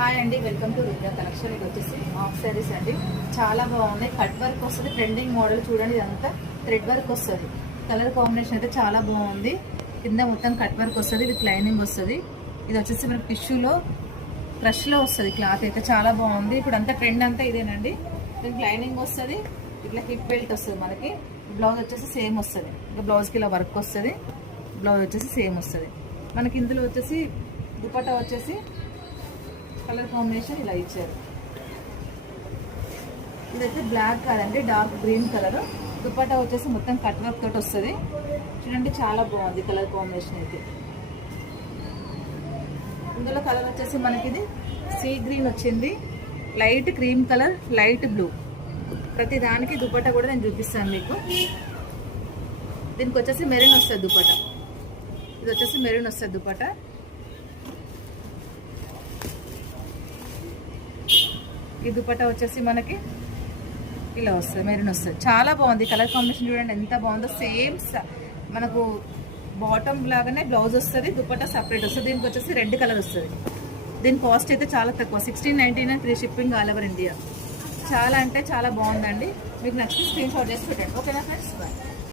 Hi అండి, welcome to Rudra collection. ఇది వచ్చేసి హాఫ్ శారీస్ అండి. చాలా బాగున్నాయి. కట్ వర్క్ వస్తుంది, ట్రెండింగ్ మోడల్ చూడండి. ఇదంతా థ్రెడ్ వర్క్ వస్తుంది. కలర్ కాంబినేషన్ అయితే చాలా బాగుంది. కింద మొత్తం కట్ వర్క్ వస్తుంది, విత్ లైనింగ్ వస్తుంది. ఇది వచ్చేసి మనకి టిష్యూలో క్రష్లో వస్తుంది. క్లాత్ అయితే చాలా బాగుంది. ఇప్పుడు అంతా ట్రెండ్ అంతా ఇదేనండి. దీనికి లైనింగ్ వస్తుంది, ఇట్లా హిప్ బెల్ట్ వస్తుంది. మనకి బ్లౌజ్ వచ్చేసి సేమ్ వస్తుంది. ఇంకా బ్లౌజ్కి ఇలా వర్క్ వస్తుంది. బ్లౌజ్ వచ్చేసి సేమ్ వస్తుంది. మనకి ఇందులో వచ్చేసి దుపట్టా వచ్చేసి కలర్ కాంబినేషన్ ఇలా ఇచ్చారు. ఇదైతే బ్లాక్ కాదండి, డార్క్ గ్రీన్ కలర్. దుపట్టా వచ్చేసి మొత్తం కట్ వర్క్ తోటి వస్తుంది. చూడండి, చాలా బాగుంది కలర్ కాంబినేషన్ అయితే. ఇందులో కలర్ వచ్చేసి మనకి ఇది సీ గ్రీన్ వచ్చింది, light cream colour, light blue. ప్రతి దానికి దుపట్టా కూడా నేను చూపిస్తాను మీకు. దీనికి వచ్చేసి మెరూన్ వస్తుంది దుపట్టా. ఇది వచ్చేసి మెరూన్ వస్తుంది దుపట్టా. ఈ దుపట్టా వచ్చేసి మనకి ఇలా వస్తుంది, మెరూన్ వస్తుంది. చాలా బాగుంది కలర్ కాంబినేషన్. చూడండి ఎంత బాగుందో. సేమ్ మనకు బాటమ్ లాగానే బ్లౌజ్ వస్తుంది, దుపట్టా సపరేట్ వస్తుంది. దీనికి వచ్చేసి రెడ్ కలర్ వస్తుంది. దీని కాస్ట్ అయితే చాలా తక్కువ, 1699, free shipping all over India. చాలా అంటే చాలా బాగుందండి. మీకు నచ్చితే స్క్రీన్ షాట్ చేసి పెట్టండి. ఓకేనా ఫ్రెండ్స్? బాయ్.